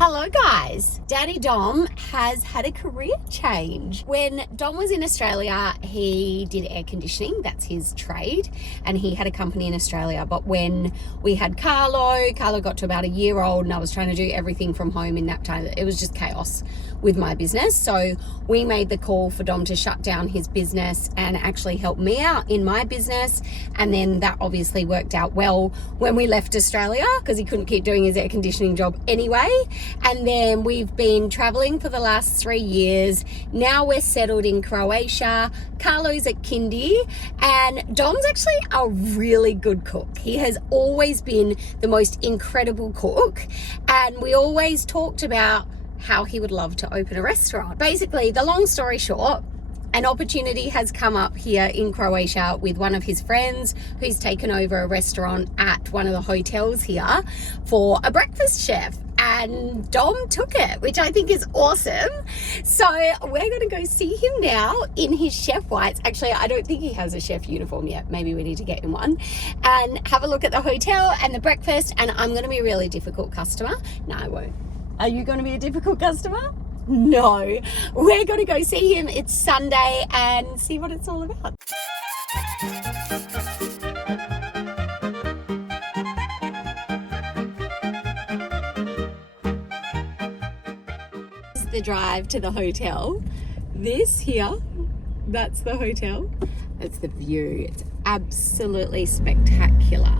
Hello guys, Daddy Dom has had a career change. When Dom was in Australia, he did air conditioning, that's his trade, and he had a company in Australia. But when we had Karlo got to about a year old and I was trying to do everything from home in that time, it was just chaos with my business. So we made the call for Dom to shut down his business and actually help me out in my business. And then that obviously worked out well when we left Australia because he couldn't keep doing his air conditioning job anyway. And then we've been traveling for the last 3 years. Now we're settled in Croatia. Karlo's at kindy, and Dom's actually a really good cook. He has always been the most incredible cook, and we always talked about how he would love to open a restaurant. Basically, the long story short, an opportunity has come up here in Croatia with one of his friends who's taken over a restaurant at one of the hotels here for a breakfast chef. And Dom took it, which I think is awesome. So we're going to go see him now in his chef whites. Actually, I don't think he has a chef uniform yet. Maybe we need to get him one. And have a look at the hotel and the breakfast. And I'm going to be a really difficult customer. No, I won't. Are you going to be a difficult customer? No. We're going to go see him. It's Sunday and see what it's all about. The drive to the hotel. This here, that's the hotel. That's the view. It's absolutely spectacular.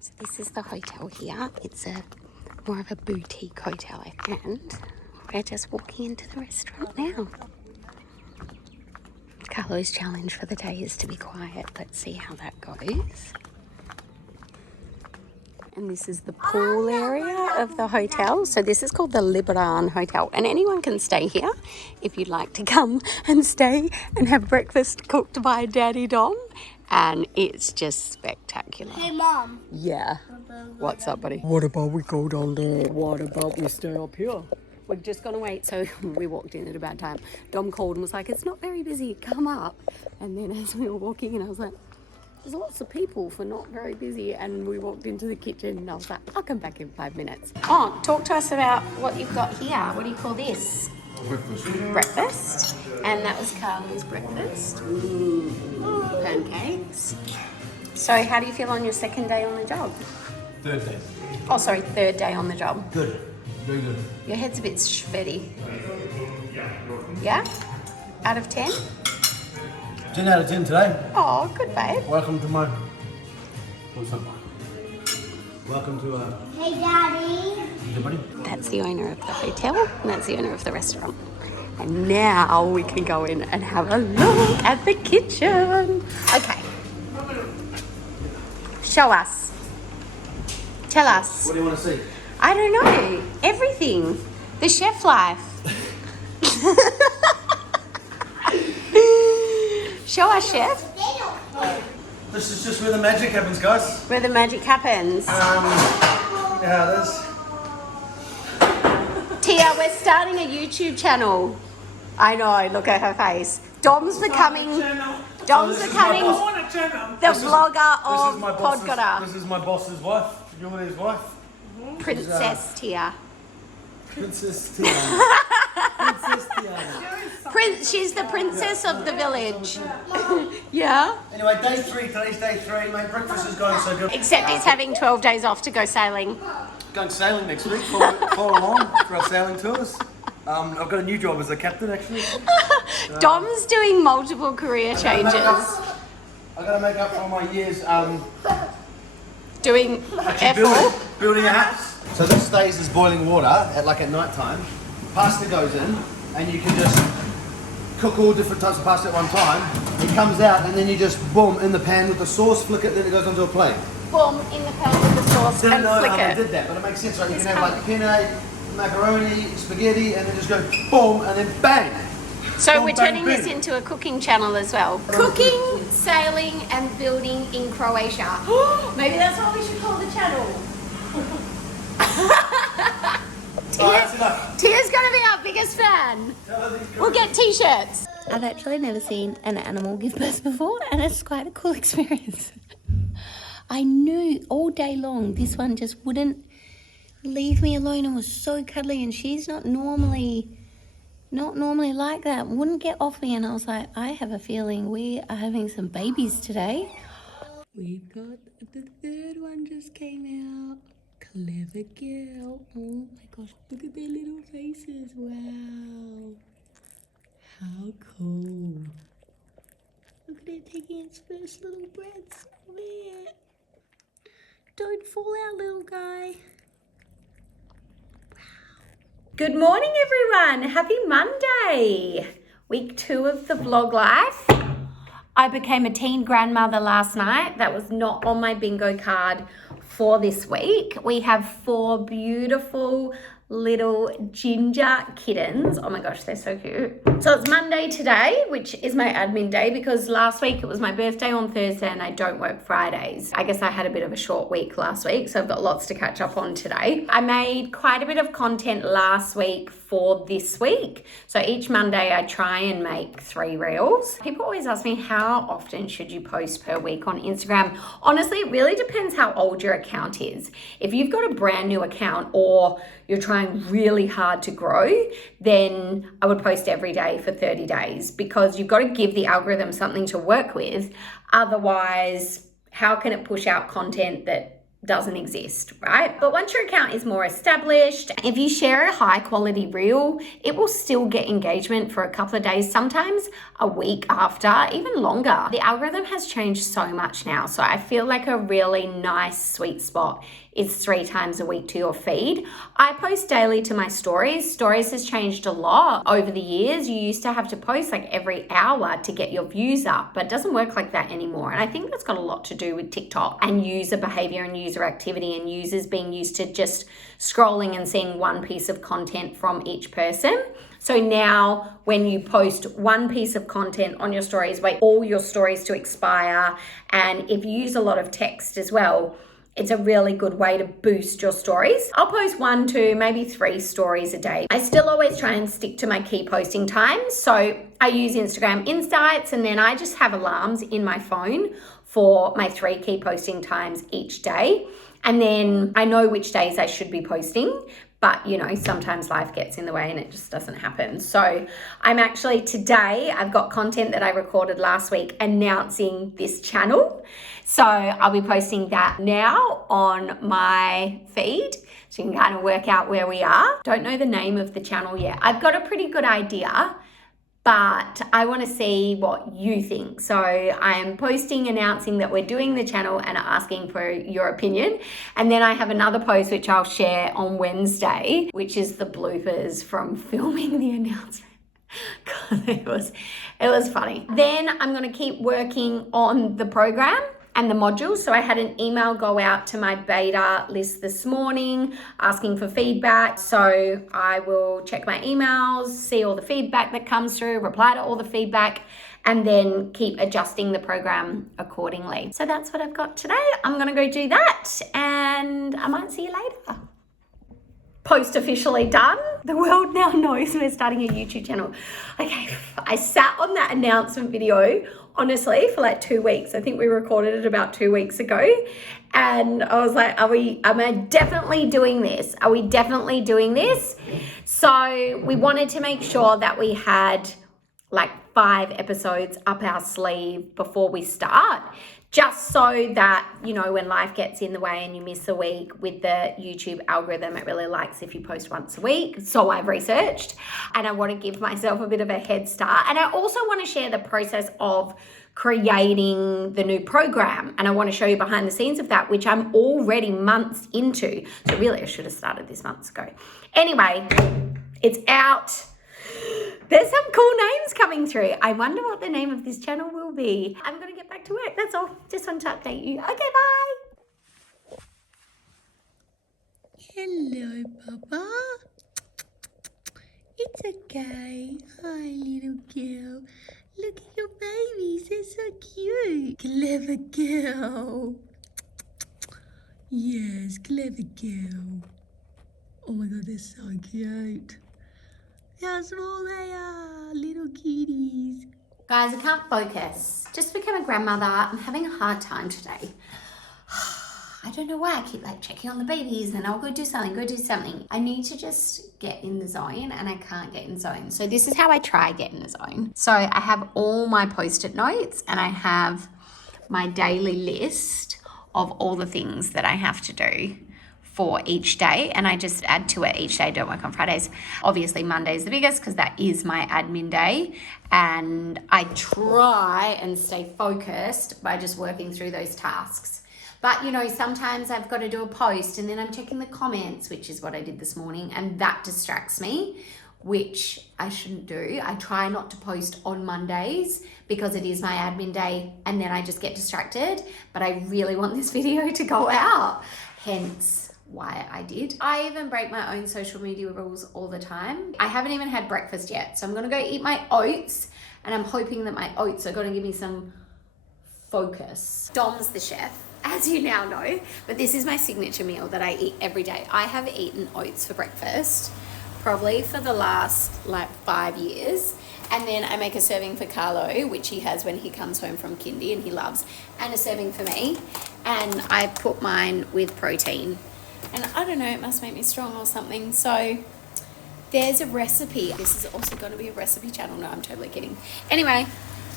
So this is the hotel here. It's more of a boutique hotel, and we're just walking into the restaurant now. Karlo's challenge for the day is to be quiet. Let's see how that goes. And this is the pool area of the hotel. So this is called the Liberan Hotel. And anyone can stay here if you'd like to come and stay and have breakfast cooked by Daddy Dom. And it's just spectacular. Hey, Mom. Yeah. What's up, buddy? What about we go down there? What about we stay up here? We're just going to wait. So we walked in at a bad time. Dom called and was like, it's not very busy. Come up. And then as we were walking in, I was like, there's lots of people for not very busy, and we walked into the kitchen and I was like, I'll come back in 5 minutes. Oh, talk to us about what you've got here. What do you call this? Breakfast. And that was Karlo's breakfast. Pancakes. So how do you feel on your second day on the job? Third day. Oh, sorry, third day on the job. Good. Very good. Your head's a bit sweaty. Yeah? Out of 10? 10 out of 10 today. Oh, good, babe. Welcome to my... What's up? Welcome to Hey, Daddy. everybody. That's the owner of the hotel, and that's the owner of the restaurant. And now we can go in and have a look at the kitchen. Okay. Show us. Tell us. What do you want to see? I don't know. Everything. The chef life. Show us, chef. This is just where the magic happens, guys. Where the magic happens. Yeah, it is. Tia, we're starting a YouTube channel. I know, look at her face. Dom's becoming the vlogger of Podgotter. This is my boss's wife, Julia's wife. Princess Tia. Princess Tia. Princess Tia. She's the princess of the village. Yeah? Anyway, day 3, today's day 3. My breakfast is going so good. Except he's having 12 days off to go sailing. Going sailing next week, follow along for our sailing tours. I've got a new job as a captain, actually. Dom's doing multiple career changes. I've got to make up for my years Doing actually building a house. So this stays as boiling water at night time. Pasta goes in, and you can just cook all different types of pasta at one time. It comes out, and then you just boom in the pan with the sauce, flick it, then it goes onto a plate. Boom in the pan with the sauce Didn't and know flick how they it. did that, but it makes sense. Right? You can have penne, macaroni, spaghetti, and then just go boom, and then bang. So Boom, we're bang, turning this bang. into a cooking channel as well. Cooking, sailing, and building in Croatia. Maybe that's what we should call the channel. That's enough. Tia's gonna be our biggest fan. We'll get t-shirts. I've actually never seen an animal give birth before, and it's quite a cool experience. I knew all day long this one just wouldn't leave me alone and was so cuddly, and she's not normally like that. Wouldn't get off me, and I was like, I have a feeling we are having some babies today. We've got the third one just came out. Clever girl. Oh my gosh, look at their little faces. Wow. How cool. Look at it taking its first little breaths. There. Don't fall out, little guy. Good morning, everyone. Happy Monday. Week 2 of the vlog life. I became a teen grandmother last night. That was not on my bingo card for this week. We have 4 beautiful little ginger kittens. Oh my gosh, they're so cute. So it's Monday today, which is my admin day because last week it was my birthday on Thursday and I don't work Fridays. I guess I had a bit of a short week last week, so I've got lots to catch up on today. I made quite a bit of content last week for this week. So each Monday I try and make 3 reels. People always ask me, how often should you post per week on Instagram? Honestly, it really depends how old your account is. If you've got a brand new account or you're trying really hard to grow, then I would post every day for 30 days because you've got to give the algorithm something to work with. Otherwise, how can it push out content that doesn't exist, right? But once your account is more established, if you share a high quality reel, it will still get engagement for a couple of days, sometimes a week after, even longer. The algorithm has changed so much now. So I feel like a really nice sweet spot is 3 times a week to your feed. I post daily to my stories. Stories has changed a lot over the years. You used to have to post like every hour to get your views up, but it doesn't work like that anymore. And I think that's got a lot to do with TikTok and user behavior and user activity and users being used to just scrolling and seeing one piece of content from each person. So now when you post one piece of content on your stories, wait all your stories to expire. And if you use a lot of text as well, it's a really good way to boost your stories. I'll post 1, 2, maybe 3 stories a day. I still always try and stick to my key posting times. So I use Instagram Insights and then I just have alarms in my phone for my 3 key posting times each day. And then I know which days I should be posting, but you know, sometimes life gets in the way and it just doesn't happen. So I'm actually today, I've got content that I recorded last week announcing this channel. So I'll be posting that now on my feed. So you can kind of work out where we are. Don't know the name of the channel yet. I've got a pretty good idea, but I want to see what you think. So I'm posting, announcing that we're doing the channel and asking for your opinion. And then I have another post which I'll share on Wednesday, which is the bloopers from filming the announcement. God, it was funny. Then I'm going to keep working on the program and the modules. So I had an email go out to my beta list this morning asking for feedback. So I will check my emails, see all the feedback that comes through, reply to all the feedback, and then keep adjusting the program accordingly. So that's what I've got today. I'm gonna go do that and I might see you later. Post officially done. The world now knows we're starting a YouTube channel. Okay, I sat on that announcement video honestly for like 2 weeks. I think we recorded it about 2 weeks ago. And I was like, am I definitely doing this? Are we definitely doing this? So we wanted to make sure that we had like 5 episodes up our sleeve before we start, just so that, you know, when life gets in the way and you miss a week with the YouTube algorithm, it really likes if you post once a week. So I've researched and I want to give myself a bit of a head start. And I also want to share the process of creating the new program. And I want to show you behind the scenes of that, which I'm already months into. So really I should have started this months ago. Anyway, it's out. There's some cool names coming through. I wonder what the name of this channel will be. I'm going to get back to work. That's all. Just want to update you. Okay, bye. Hello, Papa. It's okay. Hi, little girl. Look at your babies. They're so cute. Clever girl. Yes, clever girl. Oh my God, they're so cute. How small they are, little kitties. Guys, I can't focus. Just became a grandmother. I'm having a hard time today. I don't know why I keep like checking on the babies and I'll go do something. I need to just get in the zone and I can't get in the zone. So this is how I try get in the zone. So I have all my post-it notes and I have my daily list of all the things that I have to do for each day, and I just add to it each day. I don't work on Fridays. Obviously Monday is the biggest because that is my admin day, and I try and stay focused by just working through those tasks. But you know, sometimes I've got to do a post and then I'm checking the comments, which is what I did this morning, and that distracts me, which I shouldn't do. I try not to post on Mondays because it is my admin day and then I just get distracted, but I really want this video to go out, hence why I did. I even break my own social media rules all the time. I haven't even had breakfast yet, so I'm gonna go eat my oats, and I'm hoping that my oats are gonna give me some focus. Dom's the chef, as you now know, but this is my signature meal that I eat every day. I have eaten oats for breakfast probably for the last like 5 years, and then I make a serving for Karlo, which he has when he comes home from kindy and he loves, and a serving for me, and I put mine with protein. And I don't know, it must make me strong or something. So there's a recipe. This is also going to be a recipe channel. No, I'm totally kidding. Anyway,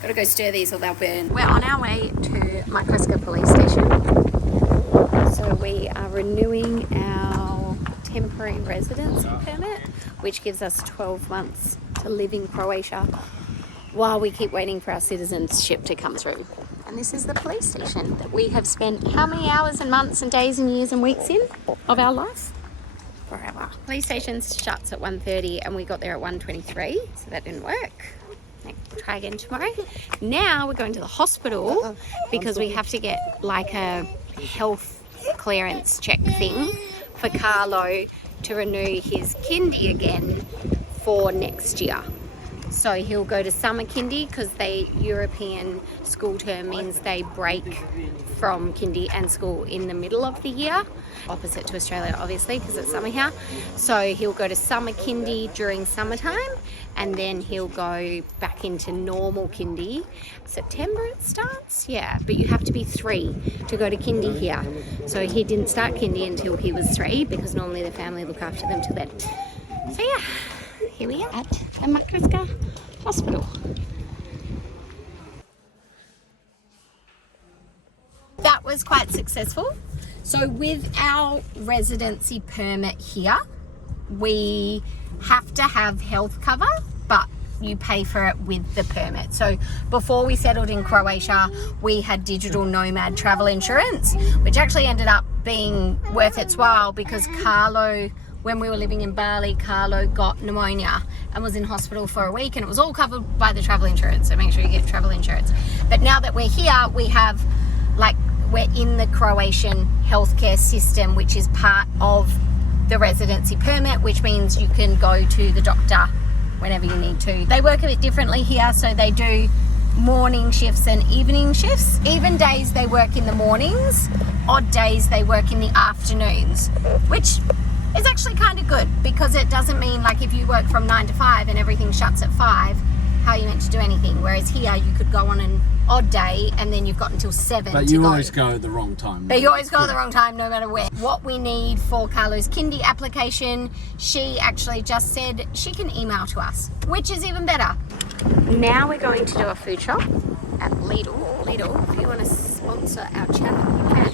gotta go stir these or they'll burn. We're on our way to Microscope Police Station. So we are renewing our temporary residency permit, which gives us 12 months to live in Croatia while we keep waiting for our citizenship to come through. And this is the police station that we have spent how many hours and months and days and years and weeks in of our life? Forever. Police station shuts at 1:30 and we got there at 1:23, so that didn't work. We'll try again tomorrow. Now we're going to the hospital because we have to get like a health clearance check thing for Karlo to renew his kindy again for next year. So he'll go to summer kindy because European school term means they break from kindy and school in the middle of the year, opposite to Australia obviously because it's summer here. So he'll go to summer kindy during summertime, and then he'll go back into normal kindy. September it starts, yeah, but you have to be 3 to go to kindy here. So he didn't start kindy until he was 3 because normally the family look after them till then. So yeah. Here we are at the Microscope Hospital. That was quite successful. So with our residency permit here, we have to have health cover, but you pay for it with the permit. So before we settled in Croatia, we had digital Nomad travel insurance, which actually ended up being worth its while because Karlo, when we were living in Bali, Karlo got pneumonia and was in hospital for a week, and it was all covered by the travel insurance, so make sure you get travel insurance. But now that we're here, we have, like, we're in the Croatian healthcare system, which is part of the residency permit, which means you can go to the doctor whenever you need to. They work a bit differently here, so they do morning shifts and evening shifts. Even days they work in the mornings, odd days they work in the afternoons, which is actually kind of good because it doesn't mean like if you work from 9 to 5 and everything shuts at 5, how are you meant to do anything? Whereas here you could go on an odd day and then you've got until 7 but to you go. always go at the wrong time. But you always go at the wrong time no matter where. What we need for Karlo's kindy application, she actually just said she can email to us, which is even better. Now we're going to do a food shop at Lidl. Lidl, if you want to sponsor our channel, you can.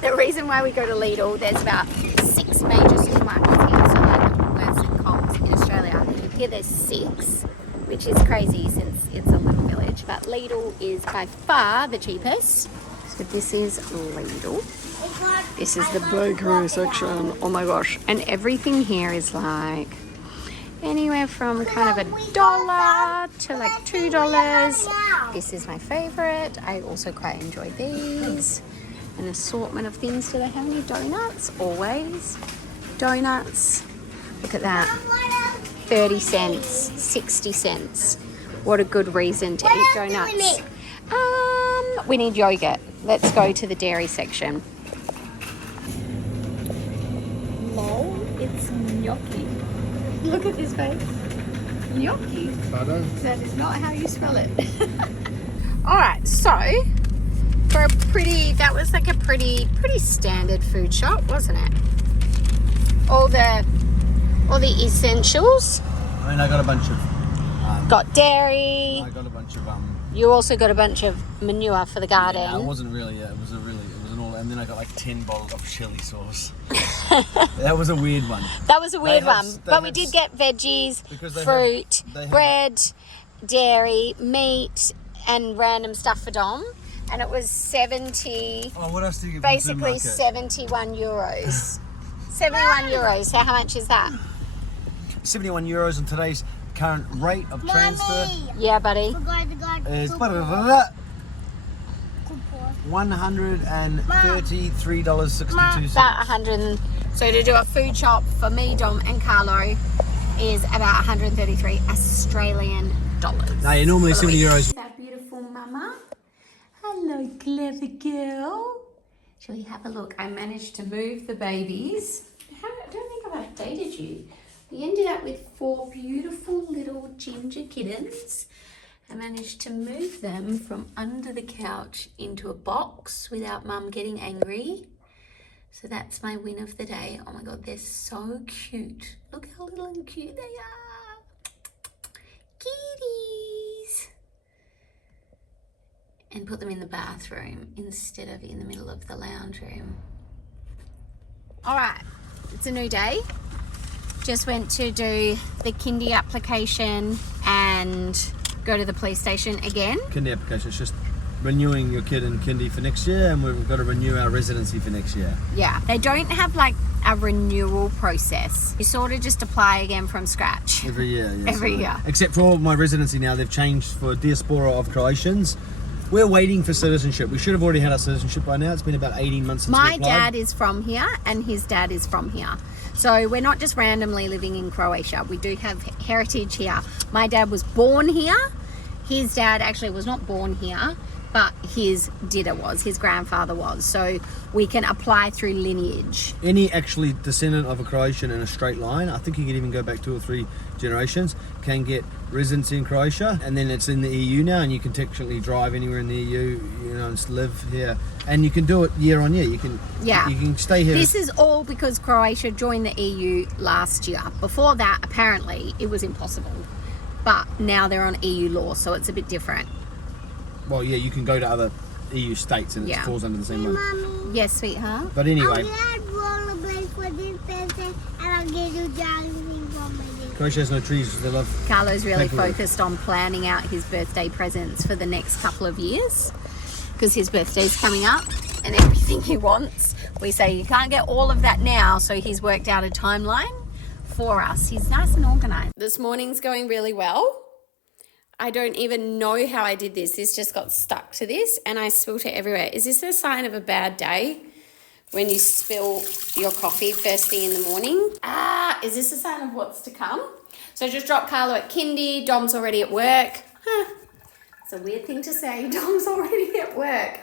The reason why we go to Lidl, there's about 6 major supermarkets here, so like Woolworths and Coles in Australia. Here there's 6, which is crazy since it's a little village, but Lidl is by far the cheapest. So this is Lidl. This is the bakery section. Oh my gosh. And everything here is like anywhere from kind of $1 to like $2. This is my favorite. I also quite enjoy these. An assortment of things. Do they have any donuts? Always. Donuts. Look at that. 30 cents, 60 cents. What a good reason to eat donuts. We need yogurt. Let's go to the dairy section. Lol, it's gnocchi. Look at this face. Gnocchi. That is not how you spell it. Alright, so that was like a pretty standard food shop, wasn't it? All the essentials. I mean, I got a bunch of... got dairy. I got a bunch of... You also got a bunch of manure for the garden. Yeah, it wasn't really... it was an all... And then I got like 10 bottles of chili sauce. That was a weird one. That was a weird one. But we did get veggies, fruit, bread, dairy, meat, and random stuff for Dom. And it was 70... Oh, what else did you get? Basically 71 euros. 71 euros. So how much is that? 71 euros on today's current rate of transfer. Yeah, buddy. Is $133.62. About 100. So to do a food shop for me, Dom, and Karlo is about 133 Australian dollars. No, yeah, normally 70 euros. Our beautiful mama. Hello, clever girl. Shall we have a look? I managed to move the babies. I don't think I've updated you. We ended up with 4 beautiful little ginger kittens. I managed to move them from under the couch into a box without Mum getting angry. So that's my win of the day. Oh my God, they're so cute. Look how little and cute they are. Kitties. And put them in the bathroom instead of in the middle of the lounge room. All right, it's a new day. Just went to do the kindy application and go to the police station again. Kindy application, it's just renewing your kid and kindy for next year, and we've got to renew our residency for next year. Yeah, they don't have like a renewal process. You sort of just apply again from scratch. Every year, yeah. Every year. Except for all my residency now, they've changed for diaspora of Croatians. We're waiting for citizenship. We should have already had our citizenship by now. It's been about 18 months since we applied. My dad is from here and his dad is from here. So we're not just randomly living in Croatia. We do have heritage here. My dad was born here. His dad actually was not born here, but his grandfather was. So we can apply through lineage. Any actually descendant of a Croatian in a straight line, I think you could even go back 2 or 3 generations, can get residency in Croatia, and then it's in the EU now, and you can technically drive anywhere in the EU, and live here, and you can do it year on year. You can stay here. This is all because Croatia joined the EU last year. Before that, apparently, it was impossible, but now they're on EU law, so it's a bit different. Well, yeah, you can go to other EU states and it falls under the same one. Mommy, Yes, sweetheart. But anyway, I'm glad rollerblades for this birthday, and I'll get you juggling for my day. Croatia has no trees. They love. Carlo's really paperwork. focused on planning out his birthday presents for the next couple of years because his birthday's coming up and everything he wants. We say you can't get all of that now, so he's worked out a timeline for us. He's nice and organized. This morning's going really well. I don't even know how I did this. This just got stuck to this and I spilled it everywhere. Is this a sign of a bad day when you spill your coffee first thing in the morning? Is this a sign of what's to come? So I just dropped Karlo at kindy. Dom's already at work. It's a weird thing to say. Dom's already at work.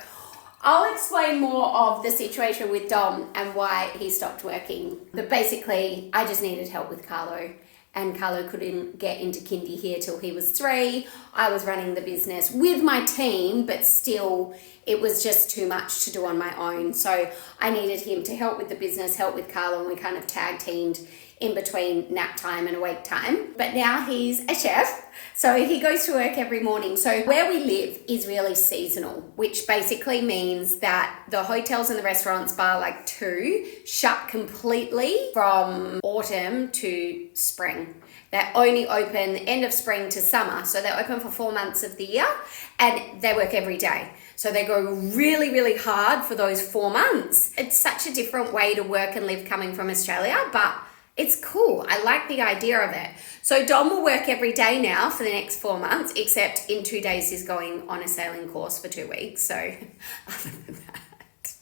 I'll explain more of the situation with Dom and why he stopped working. But basically, I just needed help with Karlo. And Karlo couldn't get into kindy here till he was 3. I was running the business with my team, but still it was just too much to do on my own. So I needed him to help with the business, help with Karlo, and we kind of tag teamed in between nap time and awake time. But now he's a chef, so he goes to work every morning. So where we live is really seasonal, which basically means that the hotels and the restaurants, bar like 2, shut completely from autumn to spring. They're only open end of spring to summer. So they're open for 4 months of the year and they work every day. So they go really, really hard for those 4 months. It's such a different way to work and live coming from Australia, but it's cool. I like the idea of it. So Dom will work every day now for the next 4 months, except in 2 days he's going on a sailing course for 2 weeks. So other than that,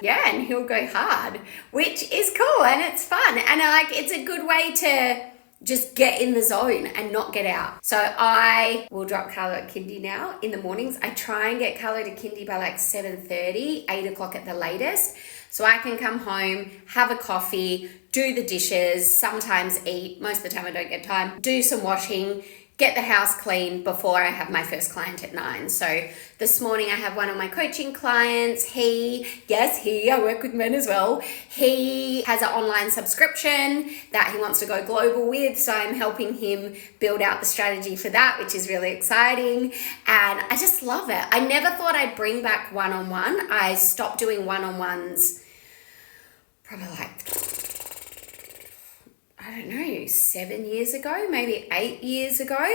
yeah, and he'll go hard, which is cool and it's fun. And it's a good way to just get in the zone and not get out. So I will drop Karlo at kindy now in the mornings. I try and get Karlo to kindy by like 7:30, 8 o'clock at the latest. So I can come home, have a coffee, do the dishes, sometimes eat. Most of the time I don't get time. Do some washing, get the house clean before I have my first client at 9. So this morning I have one of my coaching clients. I work with men as well. He has an online subscription that he wants to go global with. So I'm helping him build out the strategy for that, which is really exciting. And I just love it. I never thought I'd bring back one-on-one. I stopped doing one-on-ones probably I don't know, 7 years ago, maybe 8 years ago.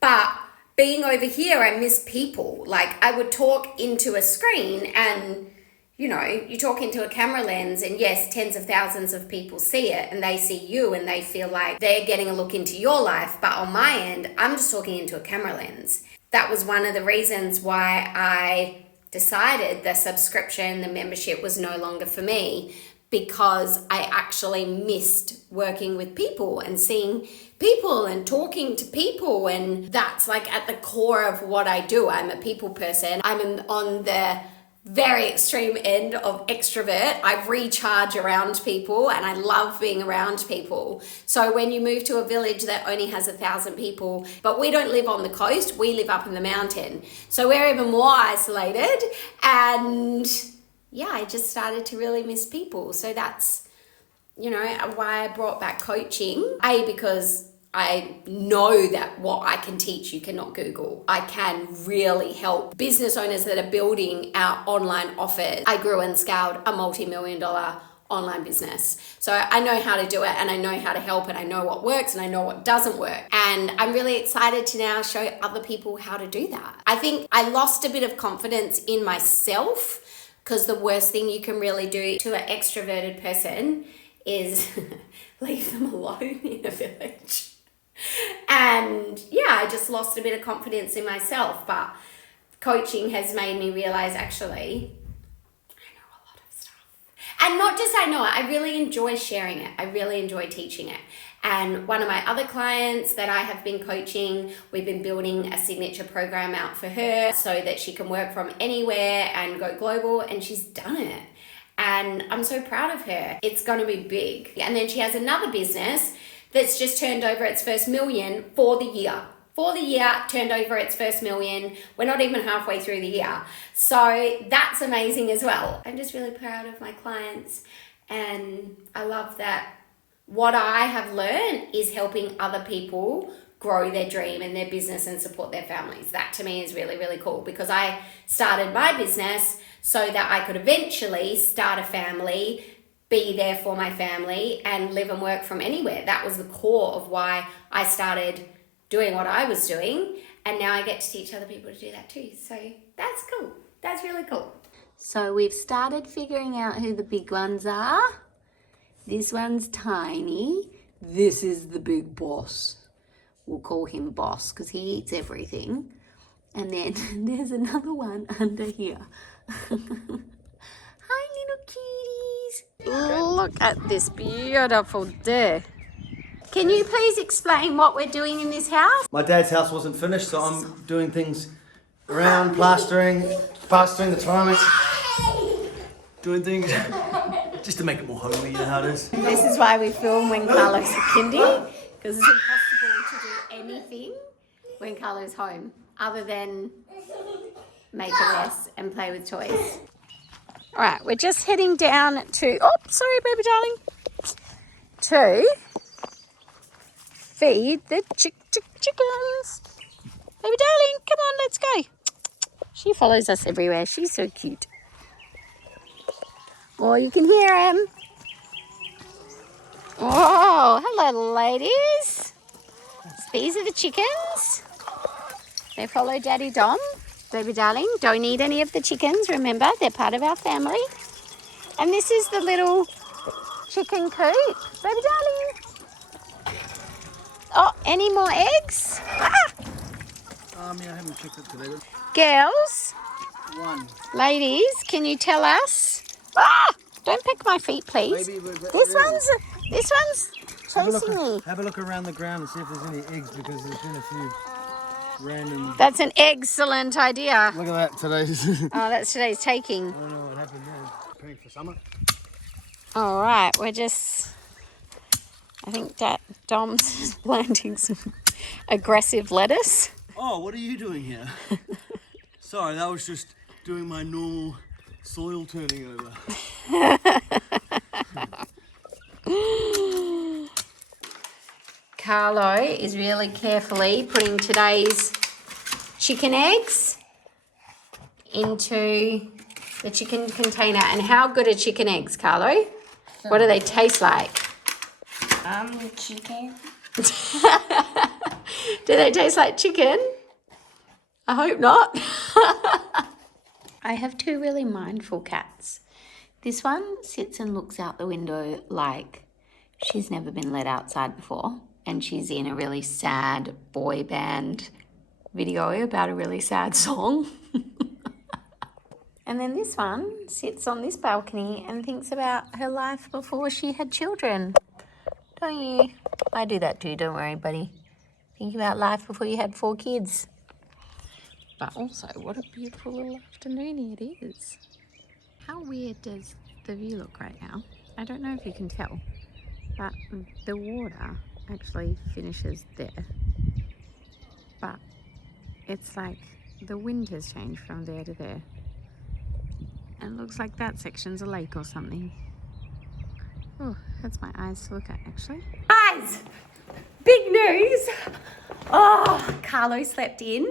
But being over here, I miss people. Like, I would talk into a screen and, you know, you talk into a camera lens and yes, tens of thousands of people see it and they see you and they feel like they're getting a look into your life. But on my end, I'm just talking into a camera lens. That was one of the reasons why I decided the subscription, the membership was no longer for me, because I actually missed working with people and seeing people and talking to people. And that's like at the core of what I do. I'm a people person. I'm on the very extreme end of extrovert. I recharge around people and I love being around people. So when you move to a village that only has 1,000 people, but we don't live on the coast, we live up in the mountain. So we're even more isolated, and yeah, I just started to really miss people. So that's, you know, why I brought back coaching. Because I know that what I can teach you cannot Google. I can really help business owners that are building our online offers. I grew and scaled a multi-million-dollar online business. So I know how to do it and I know how to help and I know what works and I know what doesn't work. And I'm really excited to now show other people how to do that. I think I lost a bit of confidence in myself, because the worst thing you can really do to an extroverted person is leave them alone in a village. And yeah, I just lost a bit of confidence in myself. But coaching has made me realize, actually, I know a lot of stuff. And not just I know it, I really enjoy sharing it. I really enjoy teaching it. And one of my other clients that I have been coaching, we've been building a signature program out for her so that she can work from anywhere and go global, and she's done it. And I'm so proud of her. It's going to be big. And then she has another business that's just turned over its first million for the year. For the year, turned over its first million. We're not even halfway through the year. So that's amazing as well. I'm just really proud of my clients, and I love that what I have learned is helping other people grow their dream and their business and support their families. That to me is really, really cool, because I started my business so that I could eventually start a family, be there for my family, and live and work from anywhere. That was the core of why I started doing what I was doing. And now I get to teach other people to do that too. So that's cool. That's really cool. So we've started figuring out who the big ones are. This one's tiny. This is the big boss. We'll call him boss because he eats everything. And then there's another one under here. Hi, little kitties. Look at this beautiful day. Can you please explain what we're doing in this house? My dad's house wasn't finished, so I'm doing things around, plastering the timing, doing things just to make it more homely, you know how it is. This is why we film when Karlo's a kindy, because it's impossible to do anything when Karlo's home other than make a mess and play with toys. All right, we're just heading down to, oh, sorry, baby darling, to feed the chickens. Baby darling, come on, let's go. She follows us everywhere. She's so cute. Oh, you can hear him. Oh, hello, ladies. These are the chickens. They follow Daddy Dom. Baby darling, don't eat any of the chickens. Remember, they're part of our family. And this is the little chicken coop. Baby darling. Oh, any more eggs? Ah! Yeah, I haven't checked it today. Girls, One. ladies, can you tell us? Ah! Don't pick my feet, please. Maybe This one's chasing me. Have a look around the ground and see if there's any eggs, because there's been a few random. That's an excellent idea. Look at that, today's. Oh, that's today's taking. I don't know what happened there. Preparing for summer. All right, we're just, I think that Dom's planting some aggressive lettuce. Oh, what are you doing here? Sorry, that was just doing my normal soil turning over. Karlo is really carefully putting today's chicken eggs into the chicken container. And how good are chicken eggs, Karlo? What do they taste like? Chicken. Do they taste like chicken? I hope not. I have two really mindful cats. This one sits and looks out the window like she's never been let outside before, and she's in a really sad boy band video about a really sad song. And then this one sits on this balcony and thinks about her life before she had children. Don't you? I do that too, don't worry, buddy. Think about life before you had 4 kids. But also, what a beautiful little afternoon it is. How weird does the view look right now? I don't know if you can tell, but the water actually finishes there. But it's like the wind has changed from there to there. And it looks like that section's a lake or something. Oh, that's my eyes to look at, actually. Guys, big news. Oh, Karlo slept in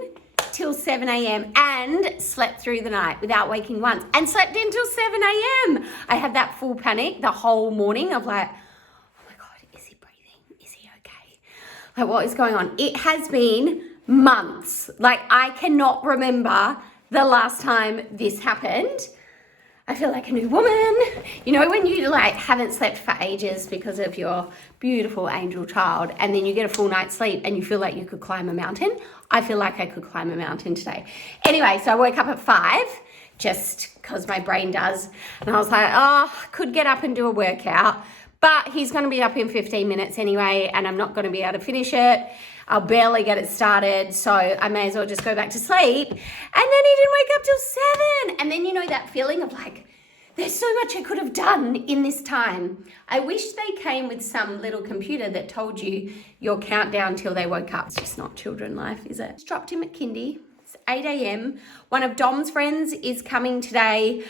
till 7 a.m. and slept through the night without waking once and slept in till 7 a.m. I had that full panic the whole morning of like, oh my God, is he breathing? Is he okay? Like, what is going on? It has been months. Like, I cannot remember the last time this happened. I feel like a new woman. You know, when you like haven't slept for ages because of your beautiful angel child, and then you get a full night's sleep and you feel like you could climb a mountain. I feel like I could climb a mountain today. Anyway, so I woke up at 5 just because my brain does. And I was like, oh, I could get up and do a workout, but he's going to be up in 15 minutes anyway, and I'm not going to be able to finish it. I'll barely get it started, so I may as well just go back to sleep. And then he didn't wake up till 7. And then, you know, that feeling of like, there's so much I could have done in this time. I wish they came with some little computer that told you your countdown till they woke up. It's just not children life, is it? Just dropped him at kindy. It's 8 a.m. One of Dom's friends is coming today.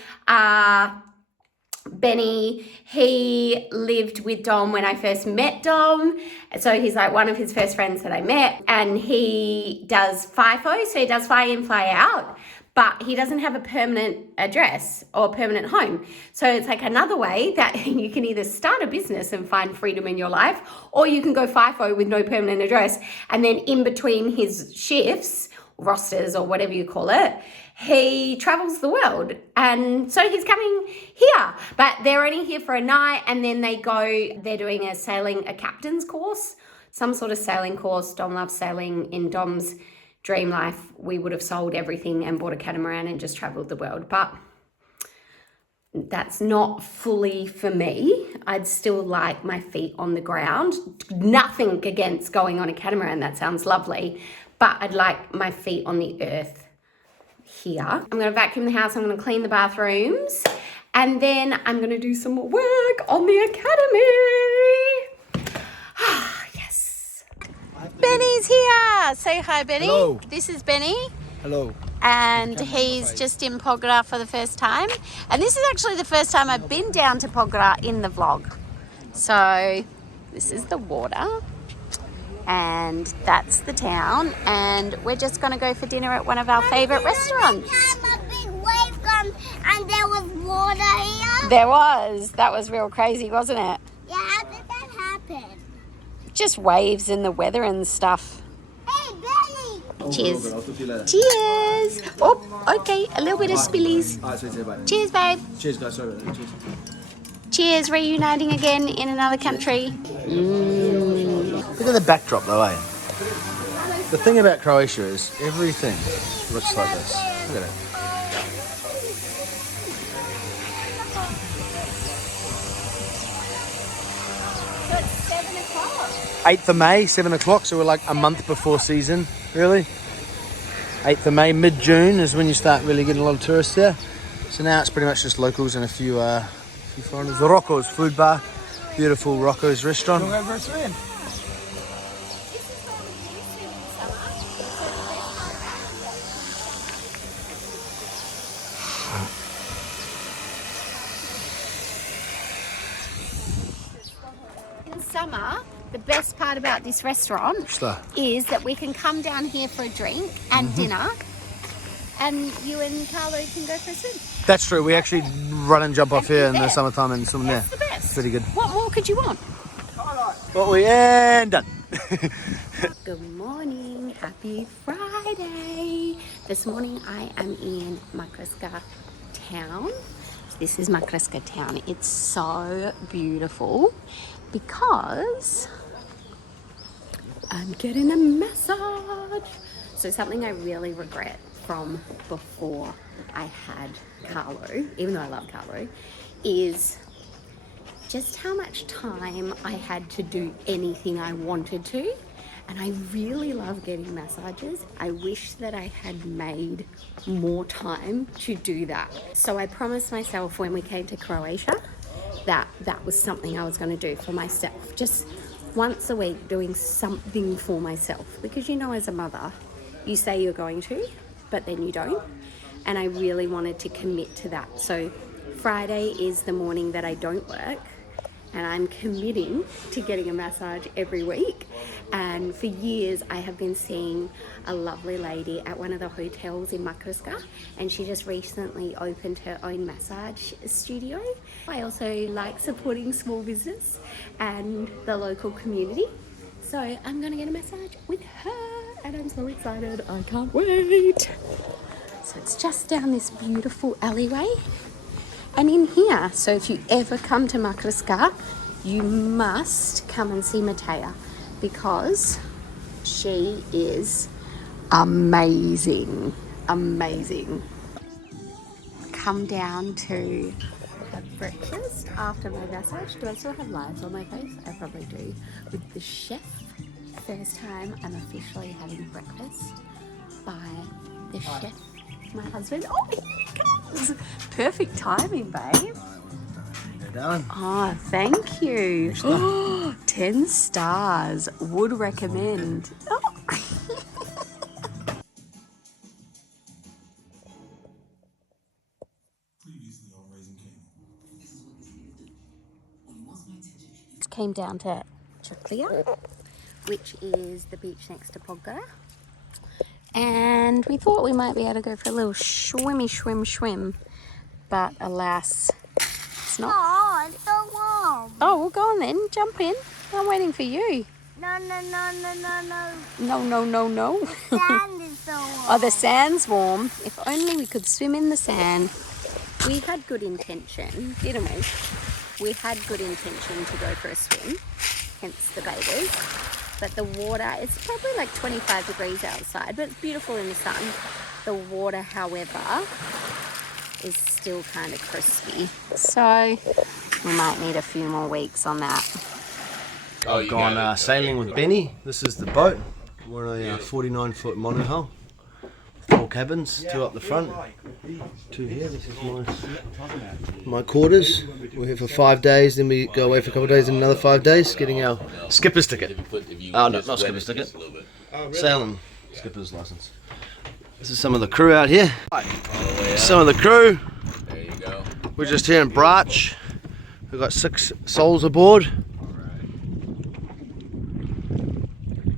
Benny, he lived with Dom when I first met Dom. So he's like one of his first friends that I met, and he does FIFO, so he does fly in, fly out, but he doesn't have a permanent address or permanent home. So it's like another way that you can either start a business and find freedom in your life, or you can go FIFO with no permanent address. And then in between his shifts, rosters or whatever you call it, he travels the world. And so he's coming here, but they're only here for a night, and then they're doing a captain's course, some sort of sailing course. Dom loves sailing. In Dom's dream life, we would have sold everything and bought a catamaran and just traveled the world, but that's not fully for me. I'd still like my feet on the ground. Nothing against going on a catamaran, that sounds lovely, but I'd like my feet on the earth here. I'm going to vacuum the house, I'm going to clean the bathrooms, and then I'm going to do some more work on the academy. Yes. Benny's here. Say hi, Benny. Hello. This is Benny. Hello. And he's just in Poggera for the first time. And this is actually the first time I've been down to Poggera in the vlog. So this is the water. And that's the town, and we're just going to go for dinner at one of our favourite restaurants. A big wave come and there was water here. There was. That was real crazy, wasn't it? Yeah, how did that happen? Just waves and the weather and stuff. Hey, Benny! Cheers. Cheers. Oh, okay. A little bit of spillies. Cheers, babe. Cheers, guys. Sorry about that. Cheers. Cheers, reuniting again in another country. Look at the backdrop though, eh? The thing about Croatia is everything looks like this. Look at it. So it's 7 o'clock. 8th of May, 7 o'clock, so we're like a month before season, really. 8th of May, mid-June is when you start really getting a lot of tourists here. So now it's pretty much just locals and a few foreigners. The Rocco's food bar, beautiful Rocco's restaurant. the best part about this restaurant is that we can come down here for a drink and dinner, and you and Karlo can go for a swim. That's true. We actually run and jump off here in the summertime and swim there. That's the best. Pretty good. What more could you want? Well, we and done. Good morning. Happy Friday. This morning I am in Makriska town. This is Makriska town. It's so beautiful because I'm getting a massage. So something I really regret from before I had Karlo, even though I love Karlo, is just how much time I had to do anything I wanted to. And I really love getting massages. I wish that I had made more time to do that. So I promised myself when we came to Croatia that that was something I was going to do for myself. Just once a week doing something for myself. Because you know, as a mother, you say you're going to, but then you don't. And I really wanted to commit to that. So Friday is the morning that I don't work. And I'm committing to getting a massage every week. And for years, I have been seeing a lovely lady at one of the hotels in Makriska, and she just recently opened her own massage studio. I also like supporting small business and the local community. So I'm gonna get a massage with her, and I'm so excited. I can't wait. So it's just down this beautiful alleyway. And in here, so if you ever come to Makriska, you must come and see Matea because she is amazing, amazing. Come down to have breakfast after my massage. Do I still have lines on my face? I probably do. With the chef. First time I'm officially having breakfast by the chef. My husband. Oh, here he comes. Perfect timing, babe. Oh, thank you. Oh, 10 stars. Would recommend. Oh. Came down to juggling, which is the beach next to Podgora. And we thought we might be able to go for a little swim. But alas, it's not. Oh, it's so warm. Oh, well, go on then. Jump in. I'm waiting for you. No. No. Sand is so warm. Oh, the sand's warm. If only we could swim in the sand. We had good intention, didn't we? We had good intention to go for a swim, hence the bathers. But the water, it's probably like 25 degrees outside, but it's beautiful in the sun. The water, however, is still kind of crispy. So we might need a few more weeks on that. I've gone sailing with Benny. This is the boat. We're on a 49-foot monohull. 4 cabins, 2 up the front, 2 here. This is my quarters. We're here for 5 days, then we go away for a couple of days and another 5 days, getting our skipper's ticket. Oh no, not skipper's ticket. Sailing skipper's license. This is some of the crew out here. Some of the crew. There you go. We're just here in Brach. We've got 6 souls aboard.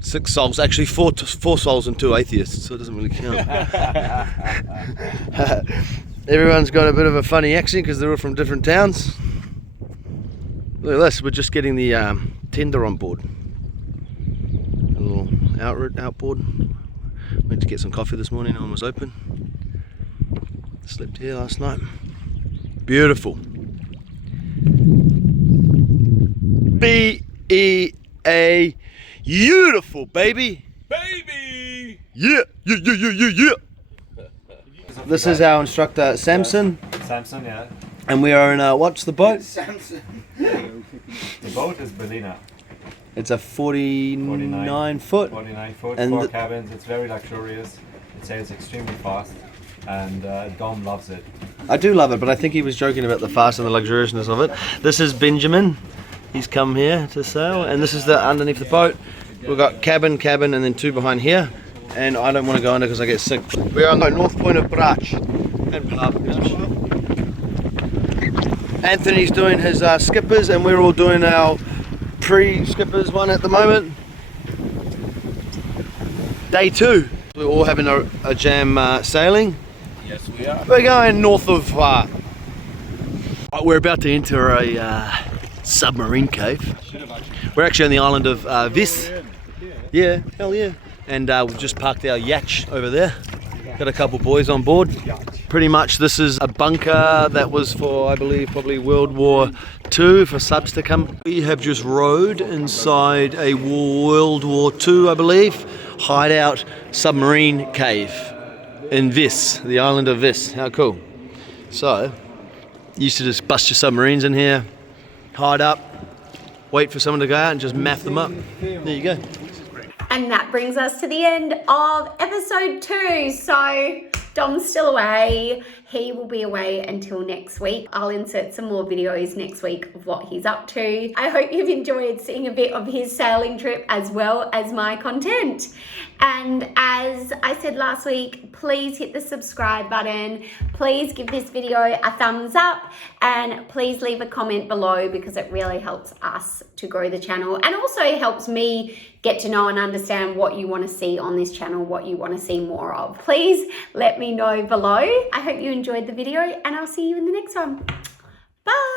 6 souls, actually 4 souls and 2 atheists, so it doesn't really count. Everyone's got a bit of a funny accent because they're all from different towns. Look at this, we're just getting the tender on board. A little outboard. Went to get some coffee this morning, no one was open. Slept here last night. Beautiful. B-E-A. Beautiful, baby. Baby! Yeah. This is our instructor, Samson. Samson, yeah. And we are in what's the boat? The boat is Berliner. It's a 49 foot. 49 foot, And 4 cabins. It's very luxurious. It sails extremely fast. And Dom loves it. I do love it, but I think he was joking about the fast and the luxuriousness of it. This is Benjamin. He's come here to sail, and this is the underneath the boat. We've got cabin, and then 2 behind here. And I don't want to go under because I get sick. We're on the north point of Brach and Harbour Beach. Anthony's doing his skippers, and we're all doing our pre-skippers one at the moment. Day 2. We're all having a jam sailing. Yes, we are. We're going north of, we're about to enter a submarine cave. We're actually on the island of Vis. Yeah, hell yeah. And we've just parked our yacht over there. Got a couple boys on board. Pretty much this is a bunker that was for, I believe, probably World War II for subs to come. We have just rowed inside a World War II, I believe, hideout submarine cave in Vis, the island of Vis. How cool. So, you used to just bust your submarines in here, hide up, wait for someone to go out and just map them up. There you go. And that brings us to the end of episode 2. So Dom's still away. He will be away until next week. I'll insert some more videos next week of what he's up to. I hope you've enjoyed seeing a bit of his sailing trip as well as my content. And as I said last week, please hit the subscribe button. Please give this video a thumbs up and please leave a comment below because it really helps us to grow the channel and also helps me get to know and understand what you want to see on this channel, what you want to see more of. Please let me know below. I hope you enjoyed the video and I'll see you in the next one. Bye.